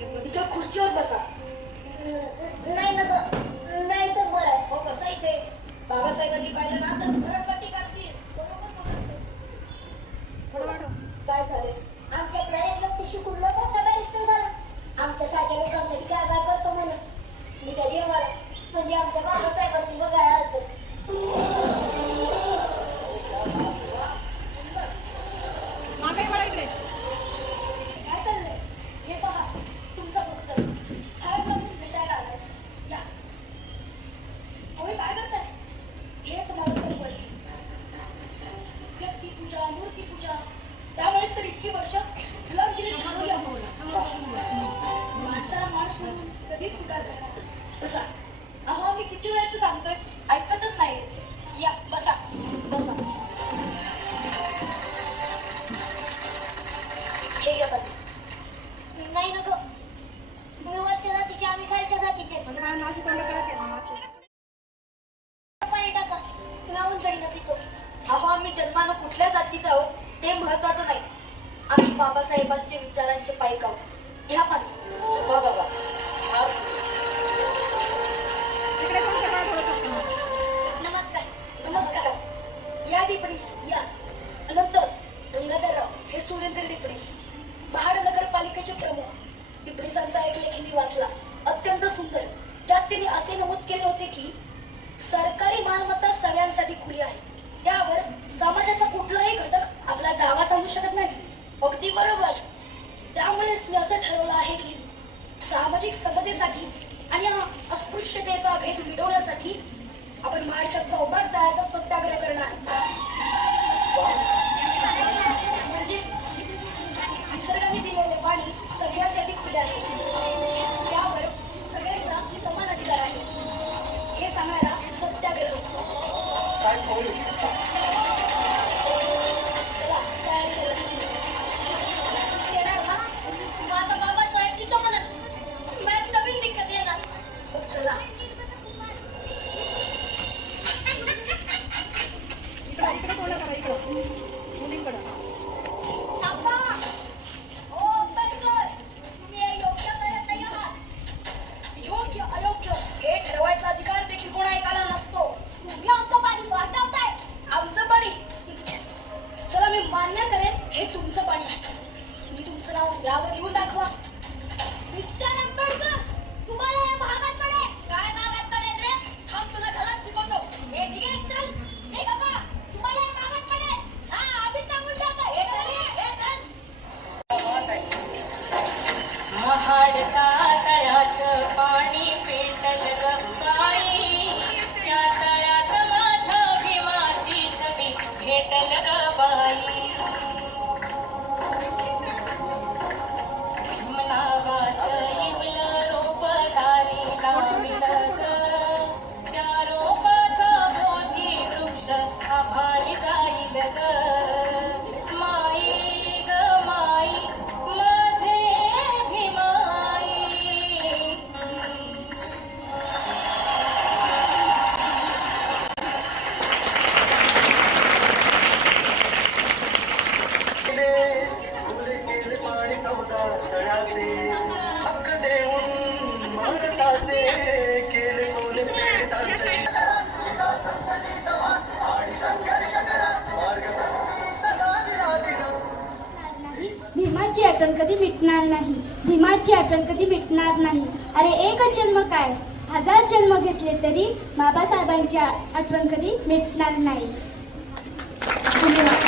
इथं खुर्चीवर बसा. नाही ना ग, नाही तर बरं आहे. हो बसा इथे. बाबासाहेबांनी पाहिलं ना तर घरात पट्टी काढतील. बरोबर बोलायचं. काय झाले? आमच्यातला एक व्यक्ती शिकून मोठा बॅरिस्टर झाला. आमच्यासारख्या लोकांसाठी काय काय करतो म्हणून मी त्या देवाला म्हणजे आमच्या बाबासाहेबांनी बघायला आलतो. काय चाललंय हे पहा. तुमचा भक्त फार लावून भेटायला आलाय. या. अहो हे काय करताय? हेच मला संपवायचे. व्यक्ती पूजा, मूर्ती पूजा, त्यामुळेच तर इतकी वर्ष गुलामगिरीत घालवली आपण. माणसाला माणूस म्हणून कधी स्वीकार करणार? बसा. अहो आम्ही किती वेळाचं सांगतोय, ऐकतच नाही. या बसा बसा. हे घ्या पाणी. नाही ना ग, मी वरच्या जातीचे, आम्ही खालच्या जातीचे. पाणी टाका, मी उंचडीनं पितो. अहो आम्ही जन्मानं कुठल्या जातीचा आहोत ते महत्वाचं नाही. आम्ही बाबासाहेबांचे विचारांचे पाईक आहोत. घ्या पाणी. वा बाबा. नमस्कार. नमस्कार. या डिपणीस या. नंतर गंगाधरराव हे सुरेंद्र डिपणीस, महाड नगरपालिकेचे प्रमुख. डिपणीसांचा एक लेख मी वाचला, अत्यंत सुंदर. त्यात त्यांनी असे नमूद केले होते की सरकारी मालमत्ता सगळ्यांसाठी खुली आहे. त्यावर समाजाचा कुठलाही घटक आपला दावा सांगू शकत नाही. अगदी बरोबर. त्यामुळेच मी असं ठरवलं आहे की सामाजिक समतेसाठी आणि अस्पृश्यतेचा भेद मिटवण्यासाठी आपण महाडच्या चौकात तळ्याचा सत्याग्रह करणार. म्हणजे निसर्गाने दिलेले पाणी सगळ्यासाठी खुले आहे. त्यावर सगळ्यांचा समान अधिकार आहे हे सांगणारा सत्याग्रह. चला तयारी करा. येणार ना? माझा बाबासाहेब तिथं म्हणत मी एकदा बिन दिक्कत येणार. मग चला. काका, ओ बंकर, तुम्ही हे योग्य करत नाही आहात. योग्य अयोग्य हे ठरवायचा अधिकार देखील कोणा एकाला नसतो. तुम्ही आमचं पाणी वाटवताय. आमचं पाणी. चला मी मान्य करेन हे तुमचं पाणी आहे. तुम्ही तुमचं नाव यावर लिहून दाखवा. मिस्टर आंबेडकर, तुम्हाला हे महागात पडेल. काय महागात पडेल रे? थांब तुला धडा शिकवतो. हे निघेल चल. हे काका, तुम्हाला हे महागात पडेल. हा आधीच सांगून टाका. हे चल हे चल. महाडच्या तळ्याचं पाणी पेटल गंगाई, त्या तळ्यात माझ्या भीमाची छबी भेटल ग बाई. भीमनागाचं इवलं रोप दारी लाविलं ग, त्या रोपाचा बोधी वृक्ष आभाळी जाईल ग. माई ग माई माझे भीमाई. पाणी चौदा तळ्याचे हक्क देऊन माणसाचे केले सोने पीडितांचे आणि संघर्ष करा मार्ग भीमाची आठवण कधी मिटणार नाही. भीमाची आठवण कधी मिटणार नाही. अरे एकच जन्म काय, 1000 जन्म घेतले तरी बाबासाहेबांची आठवण कधी मिटणार नाही. धन्यवाद.